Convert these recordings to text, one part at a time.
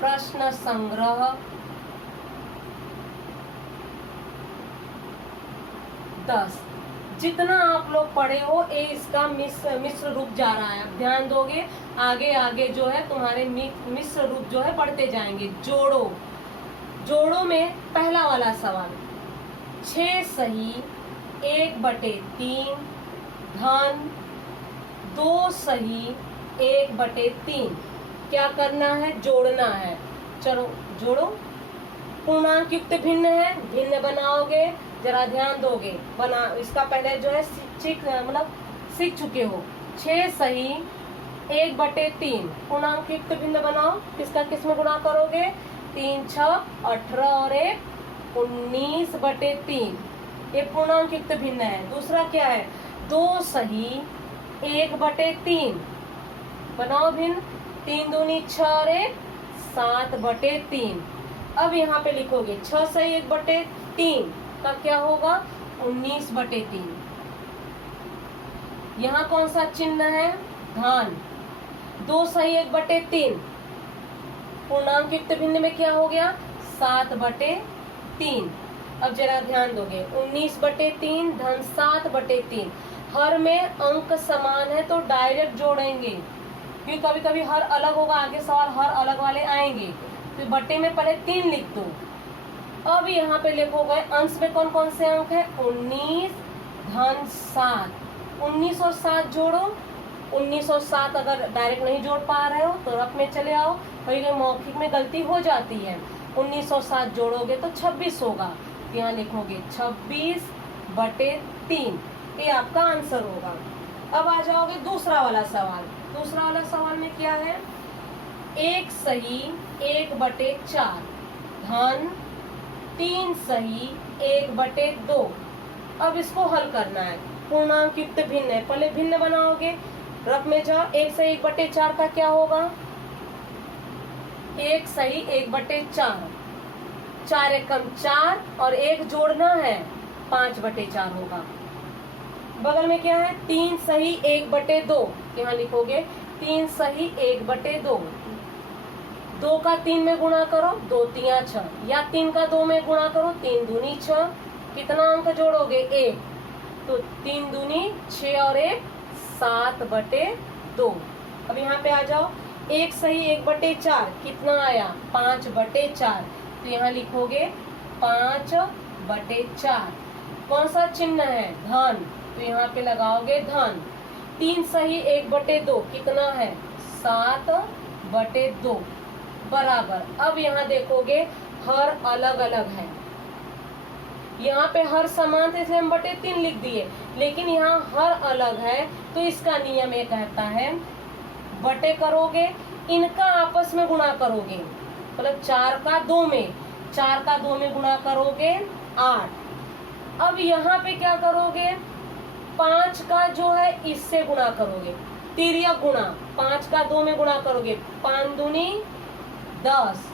प्रश्न संग्रह 10। जितना आप लोग पढ़े हो ये इसका मिश्र रूप जा रहा है। अब ध्यान दोगे, आगे आगे जो है तुम्हारे मिश्र रूप जो है बढ़ते जाएंगे। जोड़ो, जोड़ो में पहला वाला सवाल, 6 सही 1/3 धन 2 सही 1/3। क्या करना है? जोड़ना है। चलो जोड़ो। पूर्णांक युक्त भिन्न है, भिन्न बनाओगे, जरा ध्यान दोगे। बना इसका पहले जो है सीख चुके हो। 6 सही 1/3 पूर्णांक युक्त भिन्न बनाओ। किसका किस में गुणा करोगे? 3 6 18 और 1 19/3। ये पूर्णांक युक्त भिन्न है। दूसरा क्या है? 2 सही 1/3 बनाओ भिन्न। 3 दूनी 6 और 1 7/3। अब यहाँ पे लिखोगे 6 सही 1/3 का क्या होगा? 19/3। यहाँ कौन सा चिन्ह है? धन। 2 सही 1/3 पूर्णांक युक्त भिन्न में क्या हो गया? 7/3। अब जरा ध्यान दोगे, 19/3 धन 7/3। हर में अंक समान है तो डायरेक्ट जोड़ेंगे, क्योंकि कभी कभी हर अलग होगा, आगे सवाल हर अलग वाले आएंगे। तो बट्टे में पहले 3 लिख दो। अब यहाँ पे लिखोगे अंश में कौन कौन से अंक है? 19 धन 7। 19 और 7 जोड़ो। 19 और 7 अगर डायरेक्ट नहीं जोड़ पा रहे हो तो रफ में चले आओ, कहीं मौखिक में गलती हो जाती है। 19 और 7 जोड़ोगे तो 26 होगा। यहाँ लिखोगे 26/3। ये आपका आंसर होगा। अब आ जाओगे दूसरा वाला सवाल। दूसरा वाला सवाल में क्या है? 1 सही 1/4 धन 3 सही 1/2। अब इसको हल करना है। पूर्णांक युक्त भिन्न है, पहले भिन्न बनाओगे, रफ में जाओ। 1 सही 1/4 का क्या होगा? 1 सही 1/4, 4 एकम 4 और 1 जोड़ना है 5/4 होगा। बगल में क्या है? 3 सही 1/2। यहाँ लिखोगे 3 सही 1/2। 2 का 3 में गुणा करो, 2 3 6, या 3 का 2 में गुणा करो, 3 दूनी 6। कितना अंक जोड़ोगे? 1। तो 3 दूनी 6 और 1 7/2। अब यहाँ पे आ जाओ, 1 सही 1/4 कितना आया? 5/4। तो यहाँ लिखोगे 5/4। कौन सा चिन्ह है? धन। तो यहाँ पे लगाओगे धन। 3 सही 1/2 कितना है? 7/2 बराबर। अब यहाँ देखोगे हर अलग अलग है। यहाँ पे हर समान थे इसलिए हम 3 लिख दिए, लेकिन यहाँ हर अलग है तो इसका नियम ये कहता है बटे करोगे, इनका आपस में गुणा करोगे, मतलब 4 का 2 में, 4 का 2 में गुणा करोगे 8। अब यहाँ पे क्या करोगे? 5 का जो है इससे गुणा करोगे, तिर्यक गुणा। 5 का 2 में गुणा करोगे, 5 दूनी 10।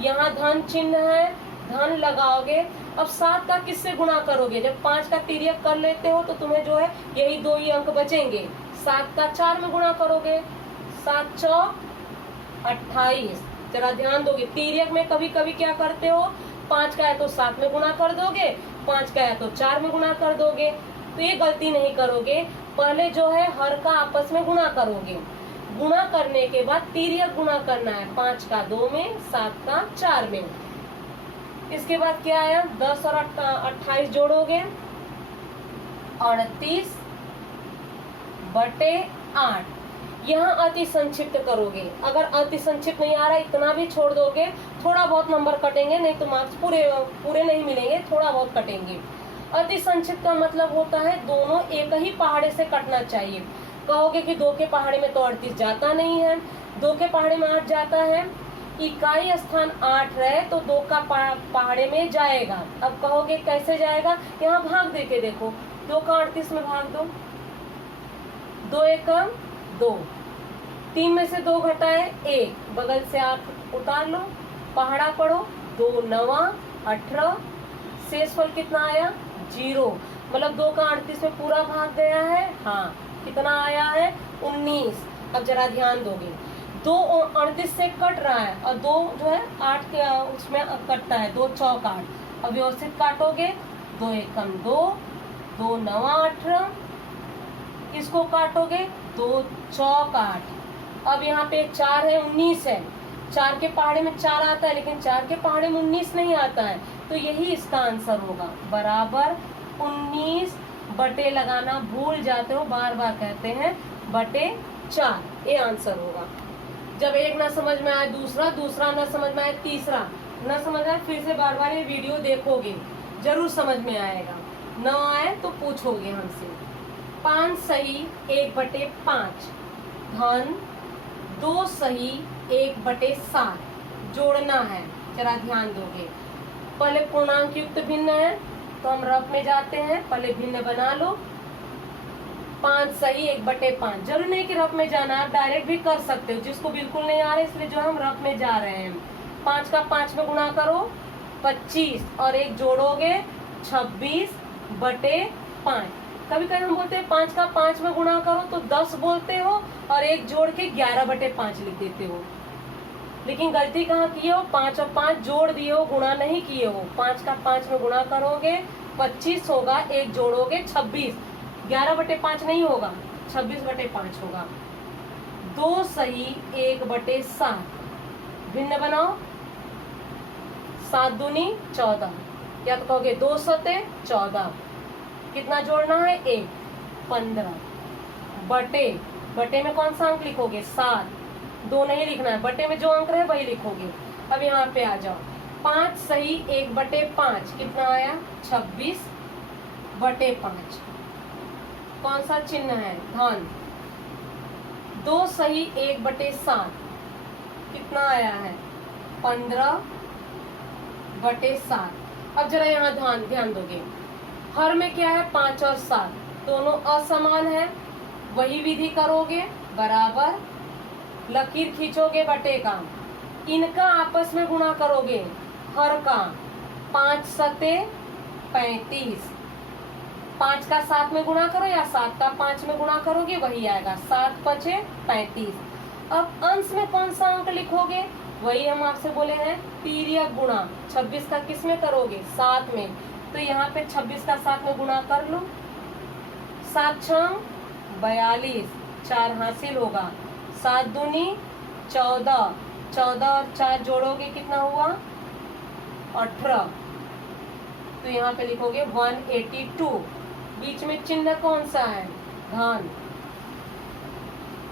यहाँ धन चिन्ह है, धन लगाओगे। अब 7 का किससे गुणा करोगे? जब 5 का तिर्यक कर लेते हो तो तुम्हें जो है यही 2 ही अंक बचेंगे। 7 का 4 में गुणा करोगे, 7 चौक 28। जरा ध्यान दोगे, तिर्यक में कभी कभी क्या करते हो? 5 का है तो 7 में गुणा कर दोगे, 5 का है तो 4 में गुणा कर दोगे। तो ये गलती नहीं करोगे, पहले जो है हर का आपस में गुणा करोगे। गुणा करने के बाद तिर्यक गुणा करना है, 5 का 2 में, 7 का 4 में। इसके बाद क्या आया? 10 और 28 जोड़ोगे, 38/8। यहाँ अति संक्षिप्त करोगे। अगर अति संक्षिप्त नहीं आ रहा, इतना भी छोड़ दोगे, थोड़ा बहुत नंबर कटेंगे, नहीं तो मार्क्स पूरे नहीं मिलेंगे, थोड़ा बहुत कटेंगे। अति संक्षिप्त का मतलब होता है दोनों एक ही पहाड़े से कटना चाहिए। कहोगे कि 2 के पहाड़े में तो 38 जाता नहीं है, 2 के पहाड़े में 8 जाता है, इकाई स्थान 8 रहे तो 2 का पहाड़े में जाएगा। अब कहोगे कैसे जाएगा? यहाँ भाग दे के देखो, 2 का 38 में भाग दो, 2 एकम 2, 3 में से 2 घटाए 1, बगल से 8 उतार लो, पहाड़ा पढ़ो, 2 9 18, शेषफल कितना आया? 0। मतलब 2 का 38 में पूरा भाग गया है। हाँ, कितना आया है? 19। अब जरा ध्यान दोगे, 2 38 से कट रहा है और 2 जो है 8 के उसमें कटता है, 2 चौक 8। अब व्यवस्थित काटोगे, 2 एकम 2, 2 नवा 18, इसको काटोगे 2 चौक 8। अब यहाँ पे 4 है, 19 है, 4 के पहाड़े में 4 आता है लेकिन 4 के पहाड़े में 19 नहीं आता है, तो यही इसका आंसर होगा, बराबर 19 बटे लगाना भूल जाते हो, बार बार कहते हैं बटे 4, ये आंसर होगा। जब एक ना समझ में आए दूसरा, दूसरा ना समझ में आए तीसरा, ना समझ आए फिर से बार बार ये वीडियो देखोगे, जरूर समझ में आएगा। न आए तो पूछोगे हमसे। 5 सही 1/5 धन 2 सही 1/7 जोड़ना है, जरा ध्यान दोगे। पहले पूर्णांक युक्त भिन्न है तो हम रफ में जाते हैं, पहले भिन्न बना लो। 5 सही 1/5, जरूर नहीं कि रफ में जाना, आप डायरेक्ट भी कर सकते हो, जिसको बिल्कुल नहीं आ रहा है इसलिए जो हम रफ में जा रहे हैं। 5 का 5 में गुणा करो 25 और 1 जोड़ोगे 26/5। कभी कभी हम बोलते हैं 5 का 5 में गुणा करो तो 10 बोलते हो और 1 जोड़ के 11/5 लिख देते हो, लेकिन गलती कहाँ किए हो, 5 और 5 जोड़ दिए हो, गुणा नहीं किए हो। 5 का 5 में गुणा करोगे 25 होगा, 1 जोड़ोगे 26, 11/5 नहीं होगा, 26/5 होगा। 2 सही 1/7 भिन्न बनाओ, 7 दूनी 14, या तो कहोगे 2 सते 14, कितना जोड़ना है 1, 15 बटे में कौन सा अंक लिखोगे 7, 2 नहीं लिखना है, बटे में जो अंक रहे वही लिखोगे। अब यहाँ पे आ जाओ, 5 सही 1/5 कितना आया 26/5, कौन सा चिन्ह है धन। 2 सही 1/7 कितना आया है 15/7। अब जरा यहाँ ध्यान दोगे, हर में क्या है 5 और 7 दोनों असमान है, वही विधि करोगे, बराबर लकीर खींचोगे बटे का, इनका आपस में गुणा करोगे, हर का 5 सते 35, 5 का 7 में गुणा करो या 7 का 5 में गुणा करोगे वही आएगा, 7 5 35। अब अंश में कौन सा अंक लिखोगे, वही हम आपसे बोले हैं तिर्यक गुणा। 26 का किस में करोगे 7 में, तो यहाँ पे 26 का 7 में गुणा कर लो, 7 6 42, 4 हासिल होगा, 7 दूनी 14, 14 और 4 जोड़ोगे कितना हुआ 18, तो यहाँ पे लिखोगे 182। बीच में चिन्ह कौन सा है धन।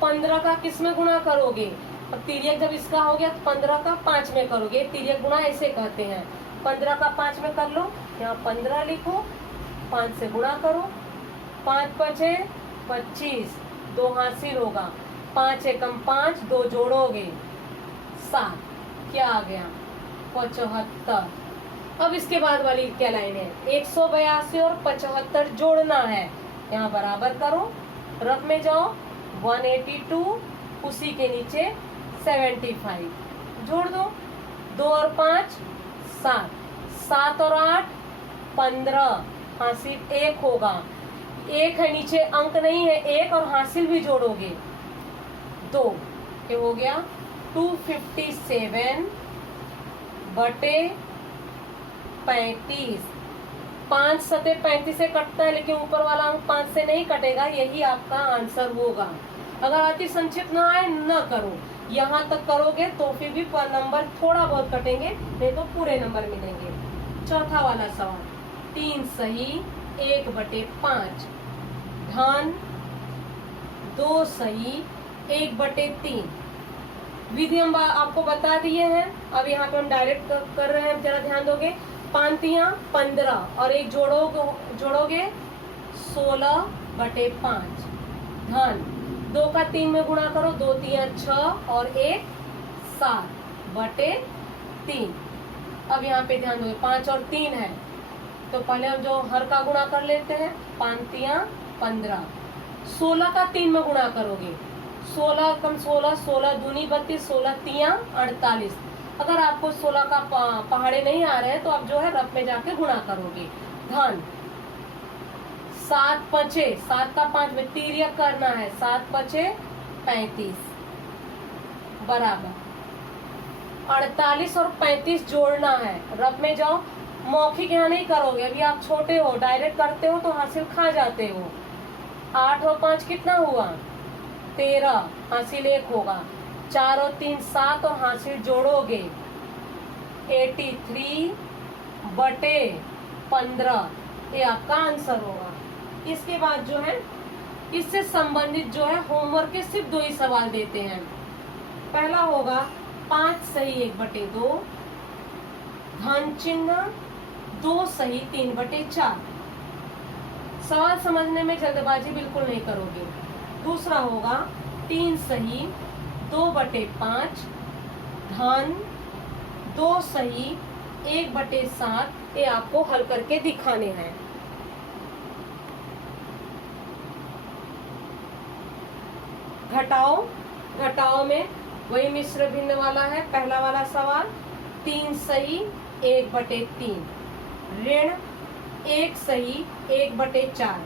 15 का किस में गुणा करोगे, अब तिर्यक जब इसका हो गया तो 15 का 5 में करोगे, तिर्यक गुणा ऐसे कहते हैं। 15 का 5 में कर लो, यहाँ 15 लिखो, 5 से गुणा करो, 5 5 25, 2 हासिल होगा, 5 एकम 5, 2 जोड़ोगे 7, क्या आ गया 75। अब इसके बाद वाली क्या लाइन है, 182 और 75 जोड़ना है, यहाँ बराबर करो, रफ में जाओ, 182 उसी के नीचे 75 जोड़ दो, 2 और 5 7, 7 और 8 15, हासिल 1 होगा, 1 है नीचे अंक नहीं है, 1 और हासिल भी जोड़ोगे 2, ये हो गया 257 बटे 35। 5 सते 35 से कटता है लेकिन ऊपर वाला अंक 5 से नहीं कटेगा, यही आपका आंसर होगा। अगर अति संक्षिप्त ना आए न करो, यहाँ तक करोगे तो फिर भी नंबर थोड़ा बहुत कटेंगे, नहीं तो पूरे नंबर मिलेंगे। चौथा वाला सवाल, 3 सही 1/5 धन 2 सही 1/3। विधि हम आपको बता दिए हैं, अब यहाँ पे हम डायरेक्ट कर रहे हैं, जरा ध्यान दोगे। 5 तियां 15 और 1 जोड़ोगे 16/5 धन 2 का 3 में गुणा करो, 2 तियां 6 और 1 7/3। अब यहाँ पे ध्यान दोगे 5 और 3 है तो पहले हम जो हर का गुणा कर लेते हैं, 5 तियां 15, 16 का 3 में गुणा करोगे, 16 कम 16, 16 दूनी 32, 16 तियां 48। अगर आपको 16 का पहाड़े नहीं आ रहे हैं तो आप जो है रफ में जाके गुणा करोगे, धन 7 5, 7 का 5 में तिर्यक करना है, 7 5 35 बराबर 48 और 35 जोड़ना है। रब में जाओ, मौखिक यहाँ नहीं करोगे, अभी आप छोटे हो, डायरेक्ट करते हो तो हासिल खा जाते हो। 8 और 5 कितना हुआ? 13, हासिल 1 होगा। 4 और 3 7 और हासिल जोड़ोगे 83 बटे 15, ये आपका आंसर होगा। इसके बाद जो है इससे संबंधित जो है होमवर्क के सिर्फ 2 ही सवाल देते हैं। पहला होगा 5 सही 1 बटे 2, धन चिन्ह 2 सही 3 बटे 4। सवाल समझने में जल्दबाजी बिल्कुल नहीं करोगे। दूसरा होगा 3 सही 2 बटे 5, धन 2 सही 1 बटे 7, ये आपको हल करके दिखाने हैं। घटाओ, घटाओ में वही मिश्र भिन्न वाला है। पहला वाला सवाल 3 सही 1 बटे 3, ऋण 1 सही 1 बटे 4।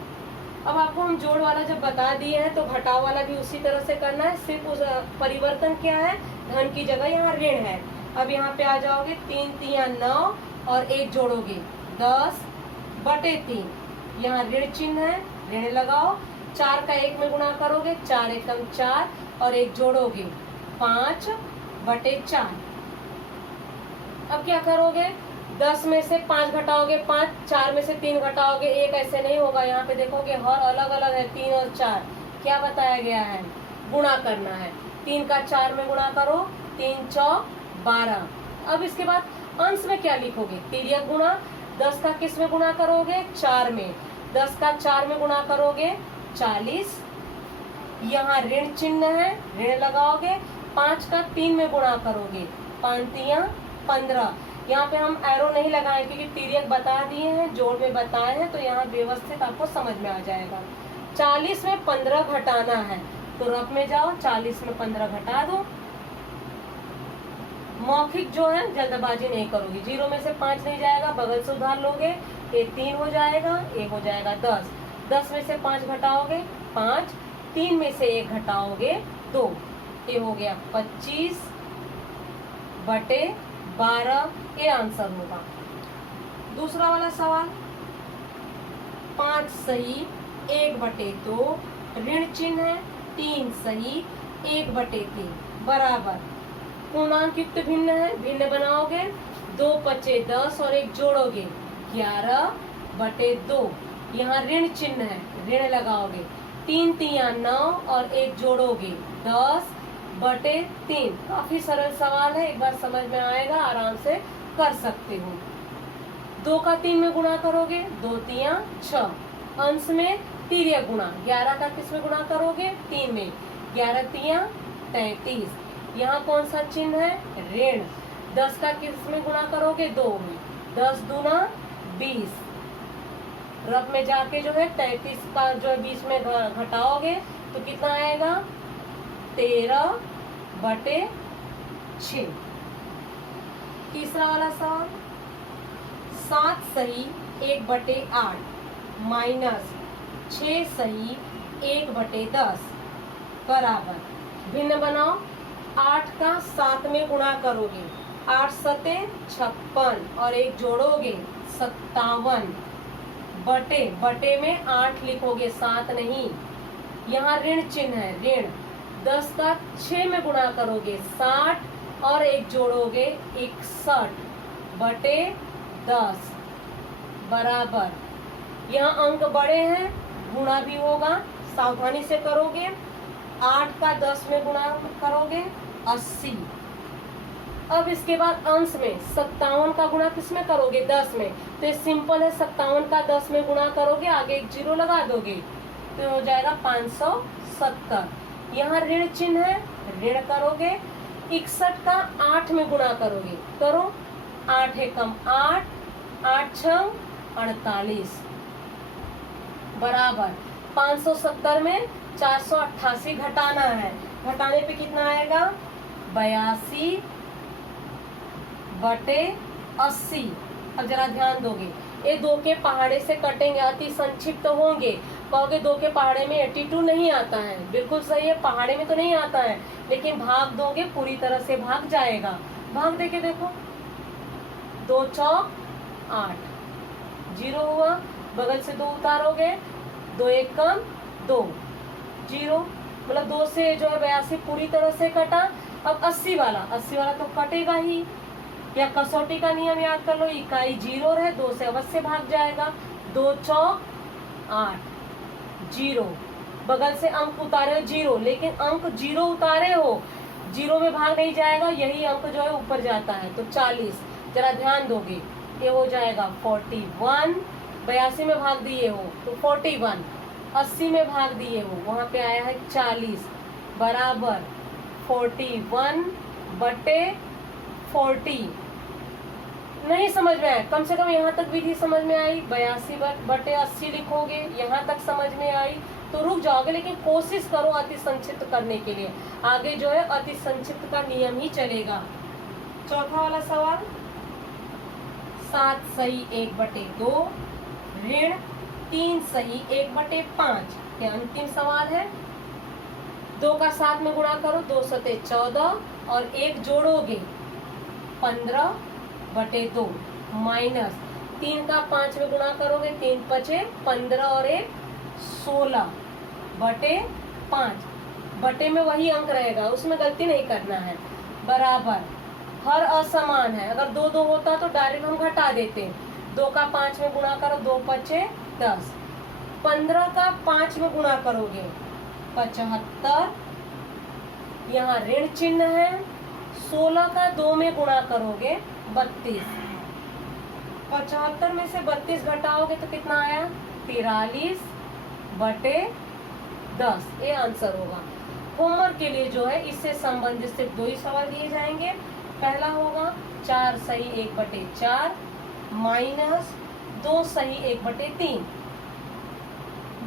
अब आपको हम जोड़ वाला जब बता दिए हैं तो घटाओ वाला भी उसी तरह से करना है, सिर्फ उस परिवर्तन क्या है, धन की जगह यहाँ ऋण है। अब यहाँ पे आ जाओगे 3 3 9 और 1 जोड़ोगे 10 बटे 3, यहाँ ऋण चिन्ह है, ऋण लगाओ। 4 का 1 में गुणा करोगे 4 एकम 4 और 1 जोड़ोगे 5 बटे 4। अब क्या करोगे, 10 में से 5 घटाओगे 5, 4 में से 3 घटाओगे 1, ऐसे नहीं होगा। यहाँ पे देखोगे हर अलग अलग है, 3 और 4 क्या बताया गया है, गुणा करना है। 3 का 4 में गुणा करो, 3 चौ 12। अब इसके बाद अंश में क्या लिखोगे, तिर्यक गुणा। 10 का किस में गुणा करोगे, 4 में। 10 का 4 में गुणा करोगे 40, यहाँ ऋण चिन्ह है, ऋण लगाओगे। 5 का 3 में गुणा करोगे 5 तिया 15। यहाँ पे हम एरो नहीं लगाए क्योंकि तिर्यक बता दिए हैं, जोड़ में बताए हैं, तो यहाँ व्यवस्थित आपको समझ में आ जाएगा। 40 में 15 घटाना है तो रफ में जाओ, 40 में 15 घटा दो। मौखिक जो है जल्दबाजी नहीं करोगी। 0 में से 5 नहीं जाएगा, बगल से उधार लोगे, ये 3 हो जाएगा, ये हो जाएगा 10। 10 में से 5 घटाओगे 5, 3 में से 1 घटाओगे 2, ये हो गया 25 बटे 12, ये आंसर होगा। दूसरा वाला सवाल 5 सही 1 बटे 2, ऋण चिन्ह है, 3 सही 1 बटे 3 बराबर पूर्णांक युक्त भिन्न है, भिन्न बनाओगे 2 पचे 10 और 1 जोड़ोगे 11 बटे 2, यहाँ ऋण चिन्ह है, ऋण लगाओगे। 3 तिया 9 और 1 जोड़ोगे 10 बटे 3। काफी सरल सवाल है, एक बार समझ में आएगा, आराम से कर सकते हो। 2 का 3 में गुणा करोगे 2 तिया 6, अंश में तिर्यक गुणा। 11 का किस में गुणा करोगे, 3 में। 11 तिया 33, यहाँ कौन सा चिन्ह है, ऋण। 10 का किस में गुणा करोगे, 2 में। 10 दूना 20, रफ में जाके जो है 33 का जो है 20 में घटाओगे तो कितना आएगा, 13 बटे 6। तीसरा वाला सवाल 7 सही 1 बटे 8 माइनस 6 सही 1 बटे 10 बराबर भिन्न बनाओ। 8 का 7 में गुणा करोगे 8 सते 56 और 1 जोड़ोगे 57 बटे, बटे में 8 लिखोगे 7 नहीं, यहाँ ऋण चिन्ह है, ऋण। 10 का 6 में गुणा करोगे 60 और 1 जोड़ोगे 61 बटे 10 बराबर, यहाँ अंक बड़े हैं, गुणा भी होगा, सावधानी से करोगे। 8 का 10 में गुणा करोगे 80। अब इसके बाद अंश में 57 का गुणा किस में करोगे, 10 में। तो ये सिंपल है, 57 का 10 में गुणा करोगे, आगे एक 0 लगा दोगे तो हो जाएगा 570। यहाँ ऋण चिन्ह है, ऋण करोगे। 61 का 8 में गुणा करोगे, करो। 8 एकम 8, 8 6 48 बराबर 570 में 488 घटाना है। घटाने पे कितना आएगा, 82 बटे 80। अब जरा ध्यान दोगे, ये 2 के पहाड़े से कटेंगे, अति संक्षिप्त होंगे। कहोगे 2 के पहाड़े में 82 नहीं आता है, बिल्कुल सही है, पहाड़े में तो नहीं आता है, लेकिन भाग दोगे पूरी तरह से भाग जाएगा। भाग देके देखो, 2 चौक 8, 0 हुआ, बगल से 2 उतारोगे, 2 एक कम 2, 0, मतलब 2 से जो है 82 पूरी तरह से कटा। अब 80 वाला तो कटेगा ही, या कसौटी का नियम याद कर लो, इकाई 0 है, 2 से अवश्य भाग जाएगा। 2 चौक 8, 0, बगल से अंक उतारे हो 0, लेकिन अंक 0 उतारे हो, 0 में भाग नहीं जाएगा, यही अंक जो है ऊपर जाता है, तो 40। जरा ध्यान दोगे, ये हो जाएगा 41, 82 में भाग दिए हो तो 41, 80 में भाग दिए हो वहां पे आया है 40, बराबर 41 बटे 40। नहीं समझ में आया, कम से कम यहाँ तक विधि समझ में आई। 82 बटे 80 लिखोगे, यहाँ तक समझ में आई तो रुक जाओगे, लेकिन कोशिश करो अति संक्षिप्त करने के लिए। आगे जो है अति संक्षिप्त का नियम ही चलेगा। चौथा वाला सवाल, 7 सही 1/2 ऋण 3 सही 1/5, ये अंतिम सवाल है। 2 का 7 में गुणा करो, 2 सते 14 और 1 जोड़ोगे 15/2 माइनस 3 का 5 में गुणा करोगे, 3 पचे 15 और 1 16/5, बटे में वही अंक रहेगा, उसमें गलती नहीं करना है, बराबर हर असमान है। अगर 2 होता तो डायरेक्ट हम घटा देते। 2 का 5 में गुणा करो, 2 पचे 10, 15 का 5 में गुणा करोगे 75, यहाँ ऋण चिन्ह है। 16 का 2 में गुणा करोगे 32, 75 में से 32 घटाओगे तो कितना आया 43/10, ये आंसर होगा। होमवर्क के लिए जो है इससे संबंधित सिर्फ 2 ही सवाल दिए जाएंगे। पहला होगा 4 सही 1/4 माइनस 2 सही 1/3।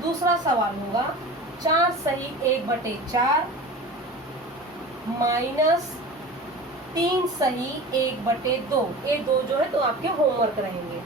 दूसरा सवाल होगा 4 सही 1/4 माइनस 3 सही 1/2। ये 2 जो है तो आपके होमवर्क रहेंगे।